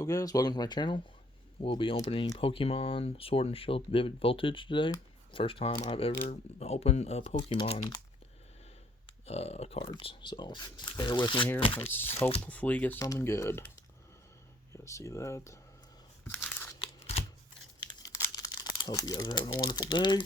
Hello guys, welcome to my channel. We'll be opening Pokemon Sword and Shield Vivid Voltage today. First time I've ever opened a Pokemon cards, so bear with me here. Let's hopefully get something good. You guys see that? Hope you guys are having a wonderful day.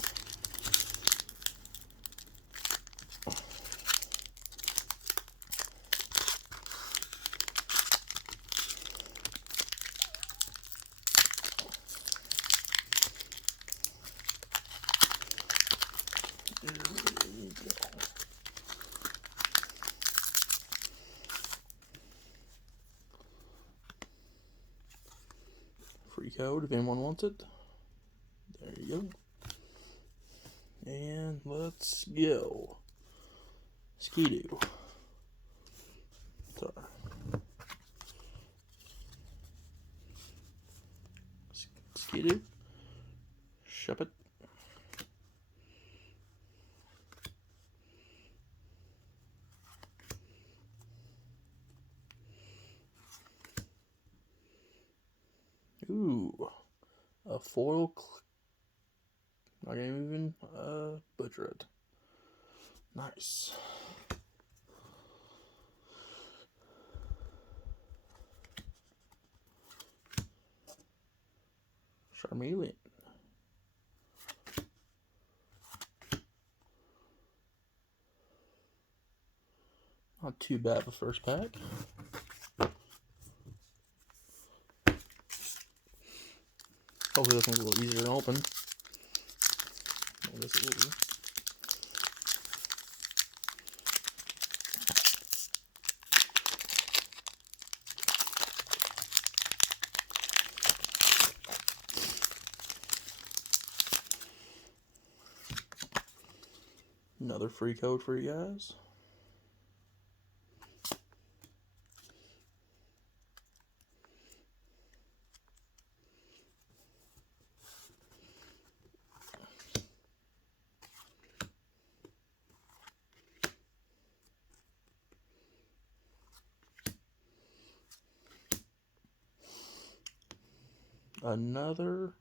There we go. Free code if anyone wants it. There you go. And let's go. Skidoo. Sorry. Skidoo. Shop it. Ooh, a foil. I can't even butcher it. Nice. Charmeleon. Not too bad for first pack. Hopefully this one's a little easier to open. I guess it will be. Another free code for you guys. Another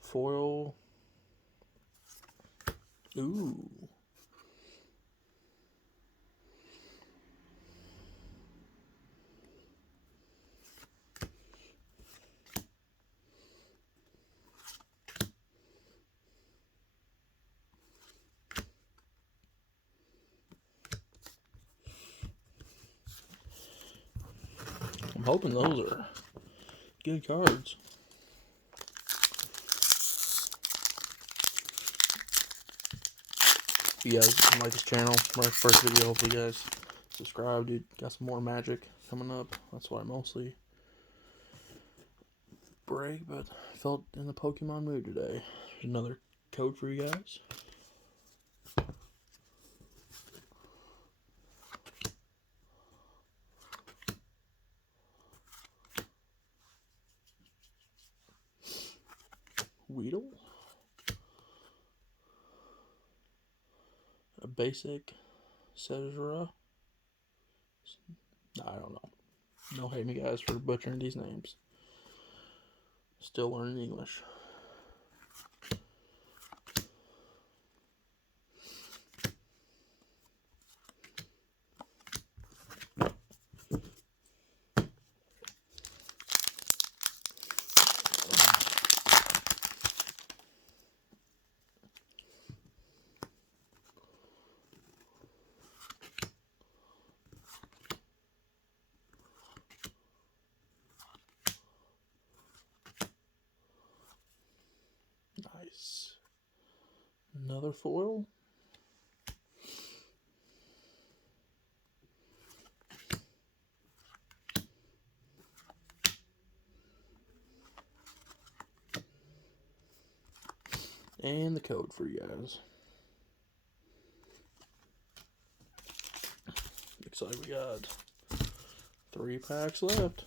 foil. Ooh. I'm hoping those are good cards. If you guys like this channel, my first video, hopefully you guys subscribe, dude. Got some more magic coming up. That's why I mostly break, but I felt in the Pokemon mood today. Another code for you guys. Weedle. A basic charizard. I don't know. Don't hate me, guys, for butchering these names. Still learning English. Nice. Another foil. And the code for you guys. Looks like we got 3 packs left.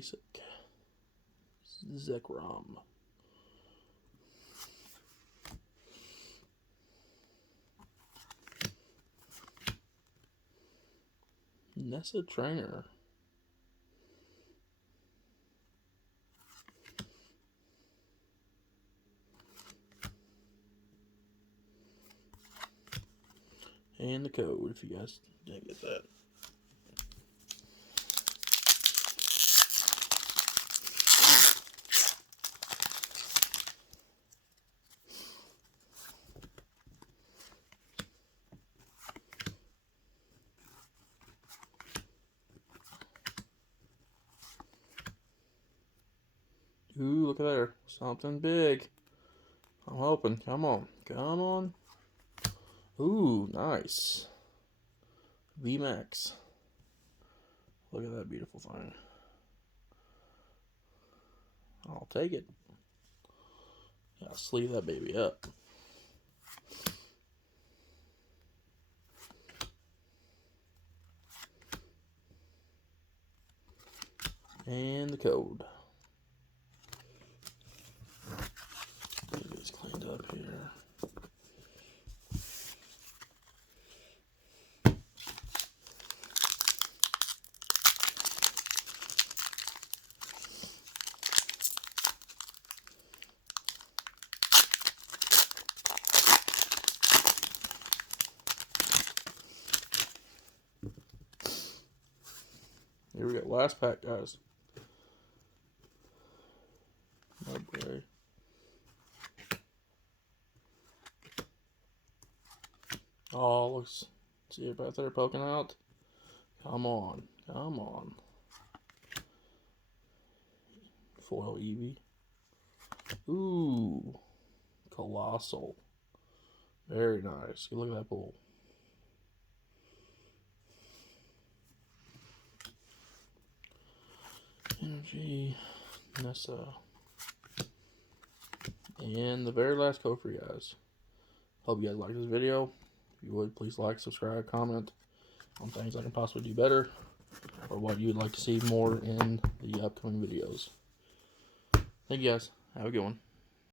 basic. Zekrom. Nessa Trainer. And the code, if you guys didn't get that. Ooh, look at there. Something big. I'm hoping. Come on. Come on. Ooh, nice. VMAX. Look at that beautiful thing. I'll take it. I'll sleeve that baby up. And the code. Get this cleaned up here. Here we go. Last pack, guys. Okay. Oh, looks. See it right there poking out? Come on. Come on. Foil Eevee. Ooh. Colossal. Very nice. Look at that pool. Energy. Nessa. And the very last code for you guys. Hope you guys like this video. If you would, please like, subscribe, comment on things I can possibly do better, or what you would like to see more in the upcoming videos. Thank you guys. Have a good one.